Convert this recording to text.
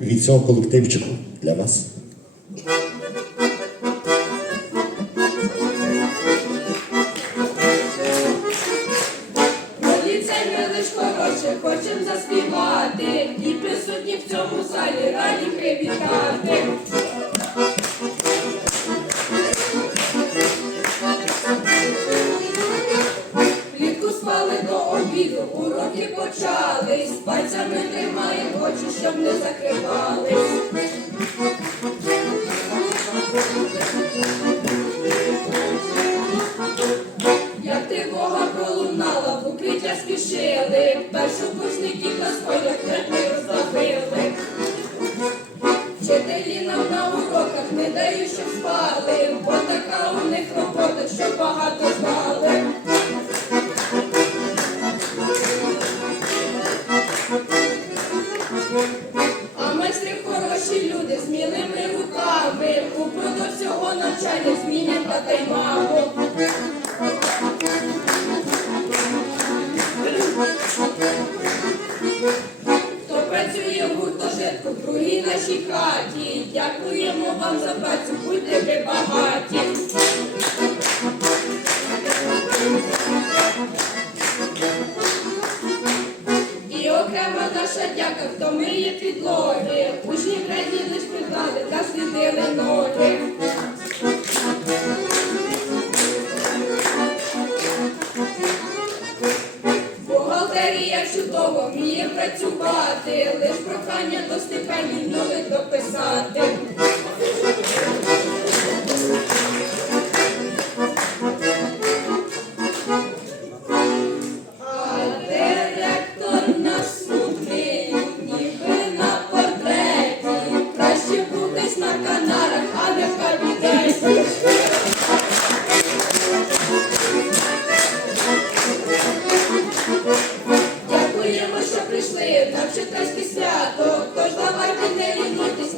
від цього колективчику для вас. Хочем заспівати, і присутні в цьому залі раді привітати. Обіду, уроки почались, пальцями тримаємо очі, щоб не закривались. Як тривога пролунала, в укриття спішили, першокурсників на ледь не розбавили. Вчителі нам на уроках не дають, щоб спали, бо така у них робота, що багато Хто працює в гуртожитку, в другій нашій хаті. Дякуємо вам за працю, будьте ви багаті. І окрема наша дяка, хто миє підлоги. Учні лиш приклади та слідили ноги. Бухгалтерія чудово вмію працювати, лиш прохання до стипендій нових дописати. Навчитесь свято, тож давайте не лінуйтесь.